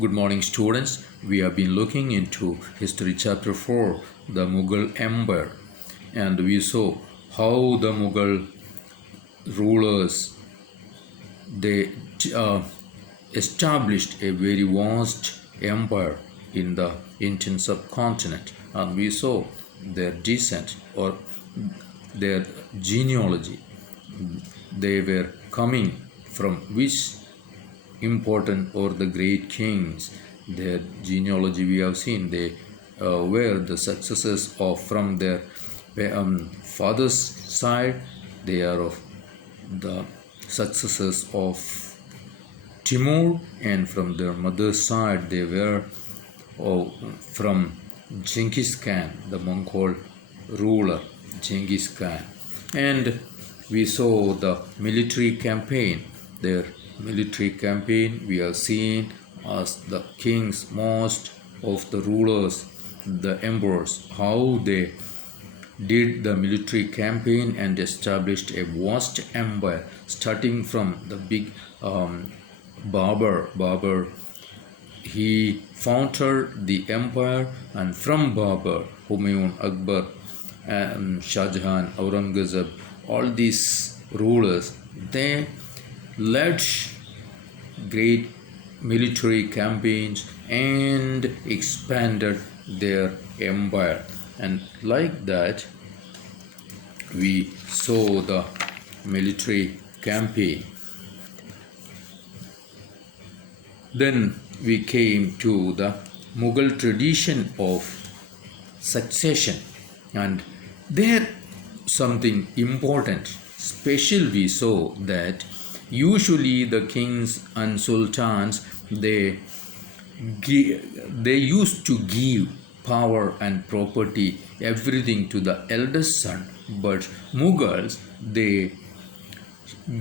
Good morning, students. We have been looking into History Chapter 4, the Mughal Empire, and we saw how the Mughal rulers they uh, established a very vast empire in the Indian subcontinent, and we saw their descent or their genealogy. They were coming from which important or the great kings. Their genealogy we have seen. They were the successors of from their father's side. They are of the successors of Timur, and from their mother's side they were from Genghis Khan, the Mongol ruler Genghis Khan. And we saw the military campaign. Their military campaign we have seen as the kings, most of the rulers, the emperors, how they did the military campaign and established a vast empire, starting from the big Babur. He founded the empire, and from Babur, Humayun, Akbar, and Shah Jahan, Aurangzeb, all these rulers, they led great military campaigns and expanded their empire. And like that, we saw the military campaign. Then we came to the Mughal tradition of succession, and there something important special we saw that usually the kings and sultans they used to give power and property everything to the eldest son, but Mughals they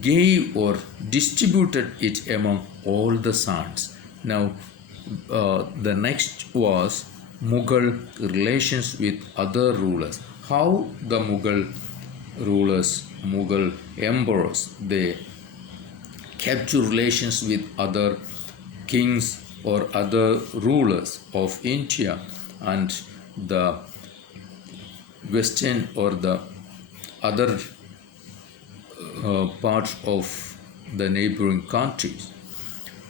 gave or distributed it among all the sons. Now the next was Mughal relations with other rulers. How the Mughal rulers, Mughal emperors, they kept relations with other kings or other rulers of India and the western or the other parts of the neighboring countries.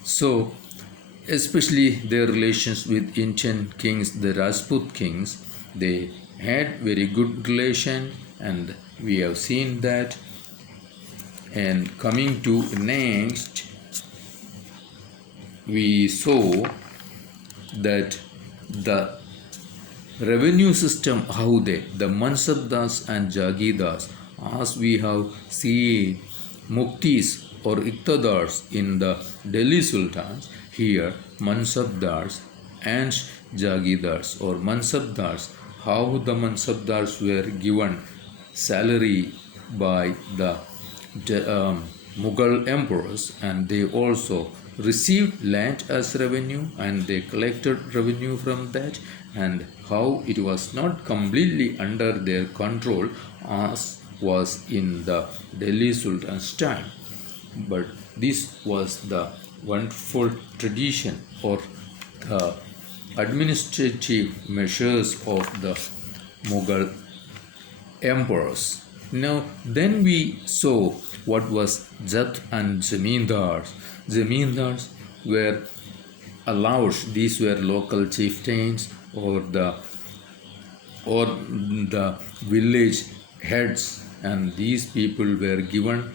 So, especially their relations with Indian kings, the Rajput kings, they had very good relation, and we have seen that. And coming to next, we saw that the revenue system, how the Mansabdars and Jagirdars, as we have seen Muktis or Iqtadars in the Delhi Sultans, here Mansabdars and Jagirdars or Mansabdars, how the Mansabdars were given salary by the Mughal emperors, and they also received land as revenue and they collected revenue from that, and how it was not completely under their control as was in the Delhi Sultan's time, but this was the wonderful tradition or the administrative measures of the Mughal emperors. Now, then we saw what was Jat and Zamindars. Zamindars were allowed; these were local chieftains or the village heads, and these people were given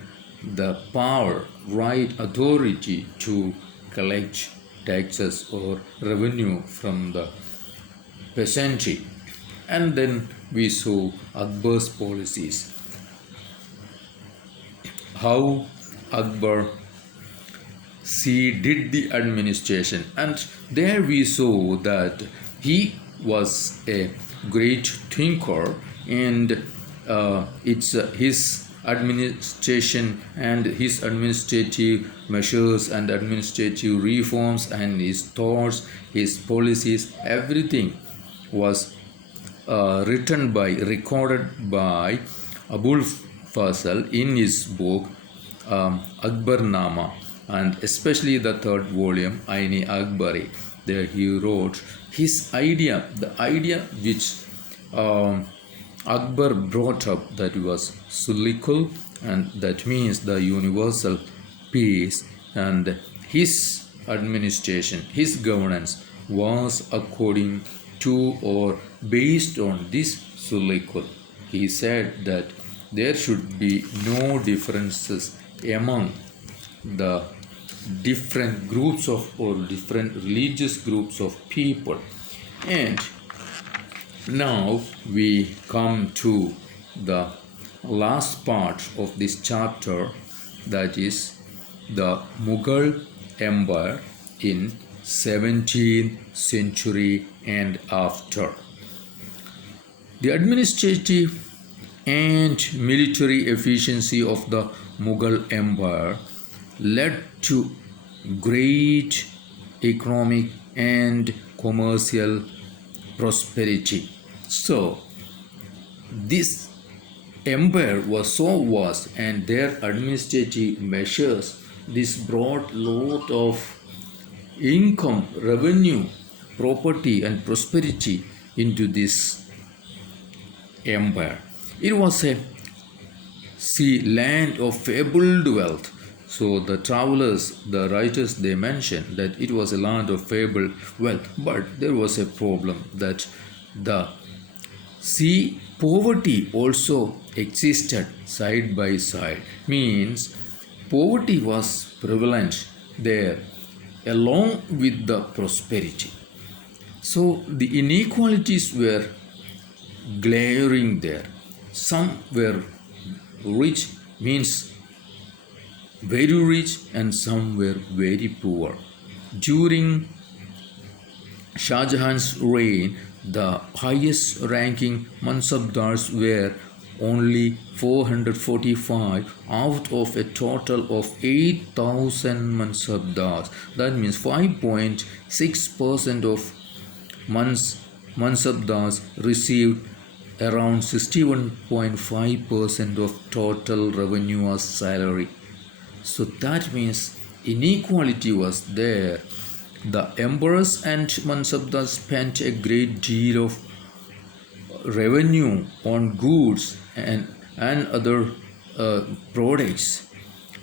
the power, right, authority to collect taxes or revenue from the peasantry. And then we saw Akbar's policies, how Akbar did the administration, and there we saw that he was a great thinker, and it's his administration and his administrative measures and administrative reforms and his thoughts, his policies, everything was recorded by Abul Fazl in his book Akbar Nama. and especially the third volume, Aini Akbari. There he wrote his idea, the idea which um, Akbar brought up, that was Sulikul, and that means the universal peace, and his administration, his governance was according to or based on this Sulikul. He said that there should be no differences among the different groups of or different religious groups of people. And now we come to the last part of this chapter, that is the Mughal Empire in 17th century and after. The administrative and military efficiency of the Mughal Empire led to great economic and commercial prosperity. So, this empire was so vast, and their administrative measures, this brought lot of income, revenue, property and prosperity into this empire. It was a land of fabled wealth. So the travelers, the writers, they mentioned that it was a land of fabled wealth. But there was a problem, that the sea poverty also existed side by side. Means poverty was prevalent there along with the prosperity. So the inequalities were glaring there. Some were rich, means very rich, and some were very poor. During Shah Jahan's reign, the highest ranking Mansabdars were only 445 out of a total of 8,000 Mansabdars. That means 5.6% of Mansabdars received around 61.5% of total revenue as salary. So that means inequality was there. The emperors and Mansabdars spent a great deal of revenue on goods and other products,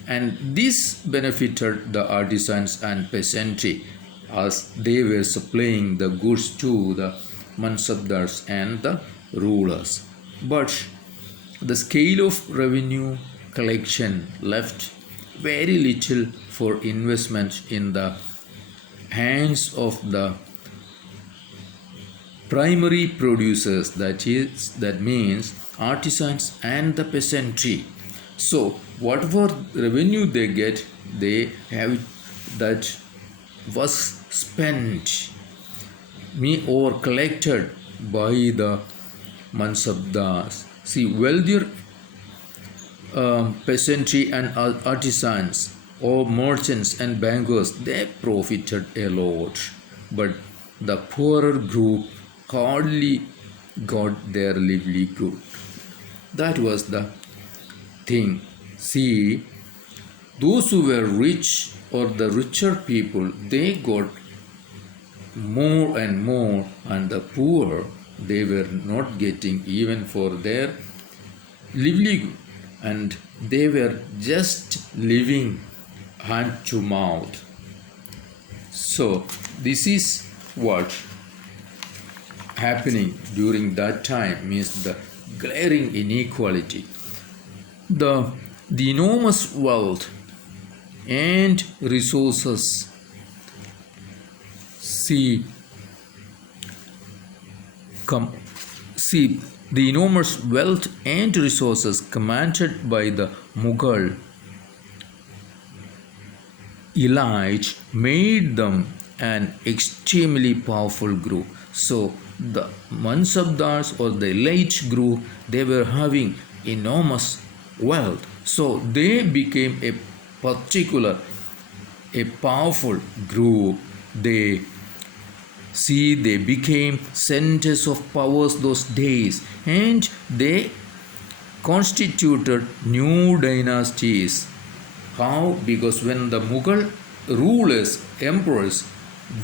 and this benefited the artisans and peasantry, as they were supplying the goods to the Mansabdars and the rulers. But the scale of revenue collection left very little for investment in the hands of the primary producers, that means artisans and the peasantry. So whatever revenue they get, they have that was spent or collected by the Mansabdars. See, wealthier peasantry and artisans or merchants and bankers, they profited a lot, but the poorer group hardly got their livelihood. That was the thing. See, those who were rich or the richer people, they got more and more, and the poor, they were not getting even for their livelihood, and they were just living hand to mouth. So this is what happening during that time, means the glaring inequality, the enormous wealth and resources. See the enormous wealth and resources commanded by the Mughal elite made them an extremely powerful group. So the Mansabdars or the elite group, they were having enormous wealth. So they became a powerful group. They became centers of powers those days, and they constituted new dynasties. How? Because when the Mughal rulers, emperors,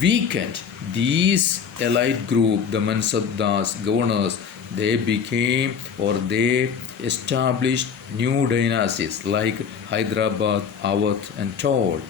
weakened these elite group, the Mansabdars, governors, they became or they established new dynasties like Hyderabad, Awadh, and Tol.